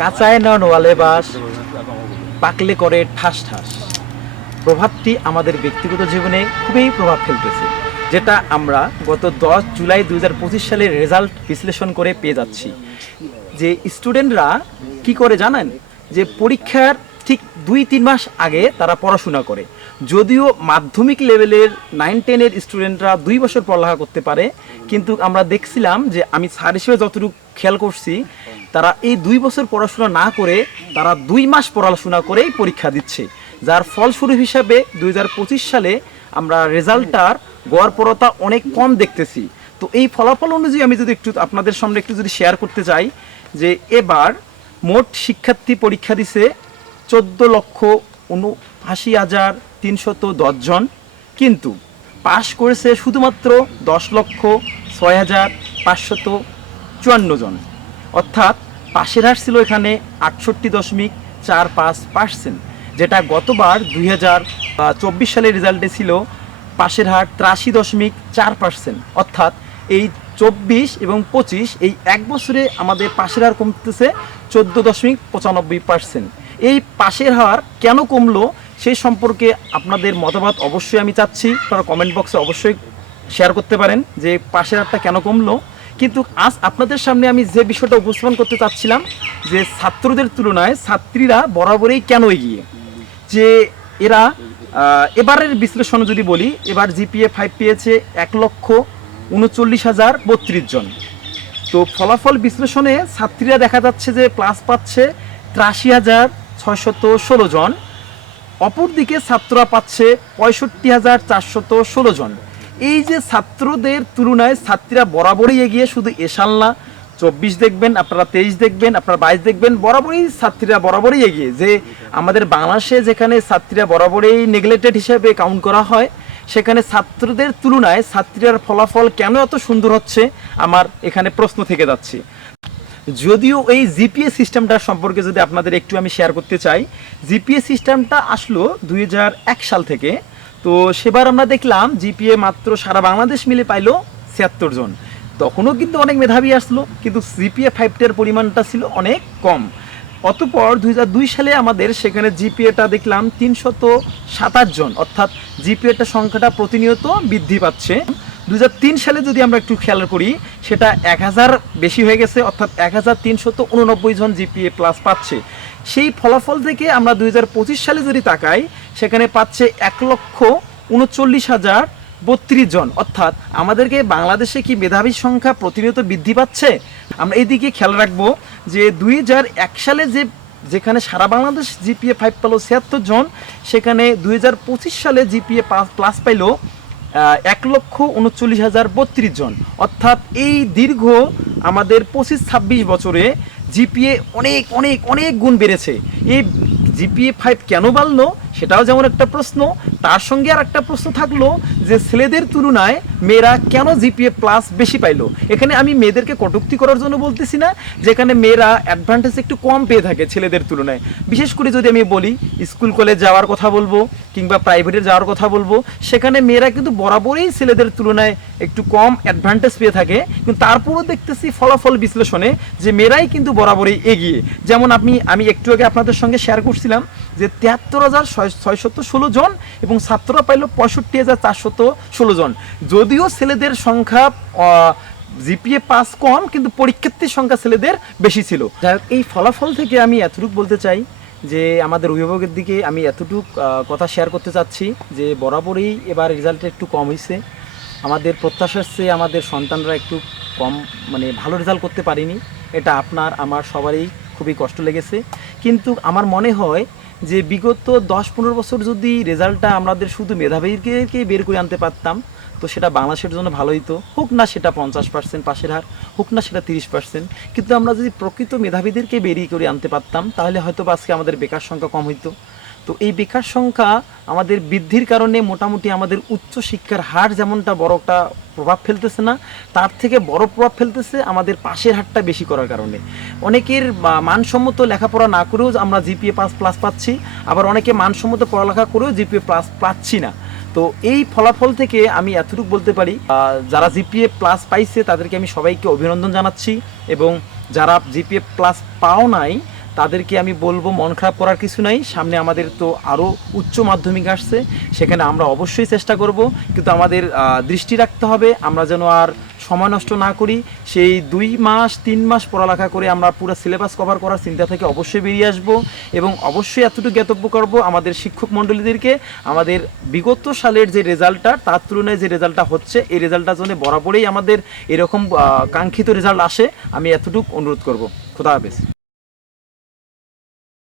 কাঁচায় নন ওয়ালে বাস, পাকলে করে ঠাস ঠাস। প্রভাবটি আমাদের ব্যক্তিগত জীবনে খুবই প্রভাব ফেলতেছে, যেটা আমরা গত দশ জুলাই দু হাজার পঁচিশ সালের রেজাল্ট বিশ্লেষণ করে পেয়ে যাচ্ছি। যে স্টুডেন্টরা কি করে জানেন? যে পরীক্ষার ঠিক দুই, তিন মাস আগে তারা পড়াশোনা করে। যদিও মাধ্যমিক লেভেলের নাইন, টেনের স্টুডেন্টরা দুই বছর পড়ালেখা করতে পারে, কিন্তু আমরা দেখছিলাম যে আমি স্যার হিসেবে যতটুকু খেয়াল করছি, তারা এই দুই বছর পড়াশোনা না করে তারা দুই মাস পড়াশোনা করেই পরীক্ষা দিচ্ছে। যার ফলস্বরূপ হিসাবে দুই হাজার পঁচিশ সালে আমরা রেজাল্টটার গড়পরতা অনেক কম দেখতেছি। তো এই ফলাফল অনুযায়ী আমি যদি একটু আপনাদের সামনে একটু যদি শেয়ার করতে চাই, যে এবার মোট শিক্ষার্থী পরীক্ষা দিছে চোদ্দ লক্ষ উনআশি হাজার তিনশত জন। কিন্তু পাশ করেছে শুধুমাত্র দশ লক্ষ ছয় হাজার পাঁচশত চুয়ান্ন জন। অর্থাৎ পাশের হার ছিল এখানে আটষট্টি দশমিক চার পাঁচ পার্সেন্ট, যেটা গতবার দুই হাজার চব্বিশ সালের রেজাল্টে ছিল পাশের হার ত্রাশি দশমিক চার পার্সেন্ট। অর্থাৎ এই চব্বিশ এবং পঁচিশ এই এক বছরে আমাদের পাশের হার কমতেছে চোদ্দ দশমিক পঁচানব্বই পার্সেন্ট। এই পাশের হার কেন কমলো সেই সম্পর্কে আপনাদের মতামত অবশ্যই আমি চাচ্ছি। আপনারা কমেন্ট বক্সে অবশ্যই শেয়ার করতে পারেন যে পাশের হারটা কেন কমলো। কিন্তু আজ আপনাদের সামনে আমি যে বিষয়টা উপস্থাপন করতে চাচ্ছিলাম, যে ছাত্রদের তুলনায় ছাত্রীরা বরাবরই কেন এগিয়ে? যে এরা এবারের বিশ্লেষণ যদি বলি, এবার জিপিএ ফাইভ পেয়েছে এক লক্ষ উনচল্লিশ হাজার বত্রিশ জন। তো ফলাফল বিশ্লেষণে ছাত্রীরা দেখা যাচ্ছে যে প্লাস পাচ্ছে ত্রাশি হাজার ছয়শত ষোলো জন। অপরদিকে ছাত্ররা পাচ্ছে পঁয়ষট্টি হাজার চারশত ষোলো জন। এই যে ছাত্রদের তুলনায় ছাত্রীরা বরাবরই এগিয়ে শুধু এসাল না, চব্বিশ দেখবেন, আপনারা তেইশ দেখবেন, আপনারা বাইশ দেখবেন, বরাবরই ছাত্রীরা বরাবরই এগিয়ে। যে আমাদের বাংলাদেশে যেখানে ছাত্রীরা বরাবরই নেগলেক্টেড হিসেবে কাউন্ট করা হয়, সেখানে ছাত্রদের তুলনায় ছাত্রীরার ফলাফল কেন এত সুন্দর হচ্ছে? আমার এখানে প্রশ্ন থেকে যাচ্ছে। যদিও এই জিপিএ সিস্টেমটা সম্পর্কে যদি আপনাদের একটু আমি শেয়ার করতে চাই, জিপিএ সিস্টেমটা আসলো দু হাজার এক সাল থেকে। তো সেবার আমরা দেখলাম জিপিএ মাত্র সারা বাংলাদেশ মিলে পাইলো ছিয়াত্তর জন। তখনও কিন্তু অনেক মেধাবী আসলো, কিন্তু জিপিএ ফাইভটার পরিমাণটা ছিল অনেক কম। অতপর দুই হাজার দুই সালে আমাদের সেখানে জিপিএটা দেখলাম তিনশত সাতাশ জন, অর্থাৎ জিপিএটা সংখ্যাটা প্রতিনিয়ত বৃদ্ধি পাচ্ছে। দুই হাজার তিন সালে যদি আমরা একটু খেয়াল করি, সেটা এক হাজার বেশি হয়ে গেছে, অর্থাৎ এক হাজার জন জিপিএ প্লাস পাচ্ছে। সেই ফলাফল থেকে আমরা দুই হাজার পঁচিশ সালে যদি তাকাই, সেখানে পাচ্ছে এক লক্ষ উনচল্লিশ হাজার বত্রিশ জন। অর্থাৎ আমাদেরকে বাংলাদেশে কি মেধাবীর সংখ্যা প্রতিনিয়ত বৃদ্ধি পাচ্ছে? আমরা এই দিকে খেয়াল রাখব যে দুই হাজার এক সালে যে, যেখানে সারা বাংলাদেশ জিপিএ ফাইভ পেল ছিয়াত্তর জন, সেখানে দুই হাজার পঁচিশ সালে জিপিএ প্লাস পাইলো এক লক্ষ উনচল্লিশ হাজার বত্রিশ জন। অর্থাৎ এই দীর্ঘ আমাদের পঁচিশ ছাব্বিশ বছরে জিপিএ অনেক অনেক অনেক গুণ বেড়েছে। এই জিপিএ ফাইভ কেন বাড়লো? সেটাও যেমন একটা প্রশ্ন, তার সঙ্গে আর একটা প্রশ্ন থাকল যে ছেলেদের তুলনায় মেয়েরা কেন জিপিএ প্লাস বেশি পাইলো? এখানে আমি মেয়েদেরকে কটুক্তি করার জন্য বলতেছি না, যেখানে মেয়েরা অ্যাডভান্টেজ একটু কম পেয়ে থাকে ছেলেদের তুলনায়। বিশেষ করে যদি আমি বলি স্কুল কলেজ যাওয়ার কথা বলব কিংবা প্রাইভেটে যাওয়ার কথা বলব, সেখানে মেয়েরা কিন্তু বরাবরই ছেলেদের তুলনায় একটু কম অ্যাডভান্টেজ পেয়ে থাকে। কিন্তু তারপরও দেখতেছি ফলাফল বিশ্লেষণে যে মেয়েরাই কিন্তু বরাবরই এগিয়ে। যেমন আপনি, আমি একটু আগে আপনাদের সঙ্গে শেয়ার করছিলাম যে তিয়াত্তর হাজার ছয়শত ষোলো জন এবং ছাত্ররা পাইল পঁয়ষট্টি হাজার চারশত ষোলো জন। যদিও ছেলেদের সংখ্যা জিপিএ পাস কম, কিন্তু পরীক্ষার্থীর সংখ্যা ছেলেদের বেশি ছিল। এই ফলাফল থেকে আমি এতটুকু বলতে চাই যে আমাদের অভিভাবকের দিকে আমি এতটুক কথা শেয়ার করতে চাচ্ছি যে বরাবরই এবার রেজাল্টটা একটু কম হয়েছে আমাদের প্রত্যাশার চেয়ে আমাদের সন্তানরা একটু কম মানে ভালো রেজাল্ট করতে পারিনি। এটা আপনার, আমার সবারই খুবই কষ্ট লেগেছে। কিন্তু আমার মনে হয় যে বিগত দশ পনেরো বছর যদি রেজাল্টটা আমাদের শুধু মেধাবীকে বের করে আনতে পারতাম, তো সেটা বাংলাদেশের জন্য ভালো হতো হোক না সেটা পঞ্চাশ পার্সেন্ট পাশের হার, হোক না সেটা তিরিশ পার্সেন্ট, কিন্তু আমরা যদি প্রকৃত মেধাবীদেরকে বেরিয়ে করে আনতে পারতাম, তাহলে হয়তো আজকে আমাদের বেকার সংখ্যা কম হইতো। তো এই বেকার সংখ্যা আমাদের বৃদ্ধির কারণে মোটামুটি আমাদের উচ্চ শিক্ষার হার যেমনটা বড় একটা প্রভাব ফেলতেছে না, তার থেকে বড় প্রভাব ফেলতেছে আমাদের পাশের হারটা বেশি করার কারণে। অনেকের মানসম্মত লেখাপড়া না করেও আমরা জিপিএ পাস প্লাস পাচ্ছি, আবার অনেকে মানসম্মত পড়ালেখা করেও জিপিএ প্লাস পাচ্ছি না। তো এই ফলাফল থেকে আমি এতটুকু বলতে পারি যারা জিপিএ প্লাস পাইছে তাদেরকে আমি সবাইকে অভিনন্দন জানাচ্ছি এবং যারা জিপিএ প্লাস পাও নাই তাদেরকে আমি বলব, মন খারাপ করার কিছু নাই। সামনে আমাদের তো আরও উচ্চ মাধ্যমিক আসছে, সেখানে আমরা অবশ্যই চেষ্টা করব, কিন্তু আমাদের দৃষ্টি রাখতে হবে, আমরা যেন আর সময় নষ্ট না করি। সেই দুই মাস, তিন মাস পড়ালেখা করে আমরা পুরো সিলেবাস কভার করার চিন্তা থেকে অবশ্যই বেরিয়ে আসব এবং অবশ্যই এতটুকু জ্ঞাতব্য করব আমাদের শিক্ষক মণ্ডলীদেরকে। আমাদের বিগত সালের যে রেজাল্টটা, তার তুলনায় যে রেজাল্টটা হচ্ছে, এই রেজাল্টটার জন্য বরাবরই আমাদের এরকম কাঙ্ক্ষিত রেজাল্ট আসে। আমি এতটুকু অনুরোধ করব। খোদা হাফেজ।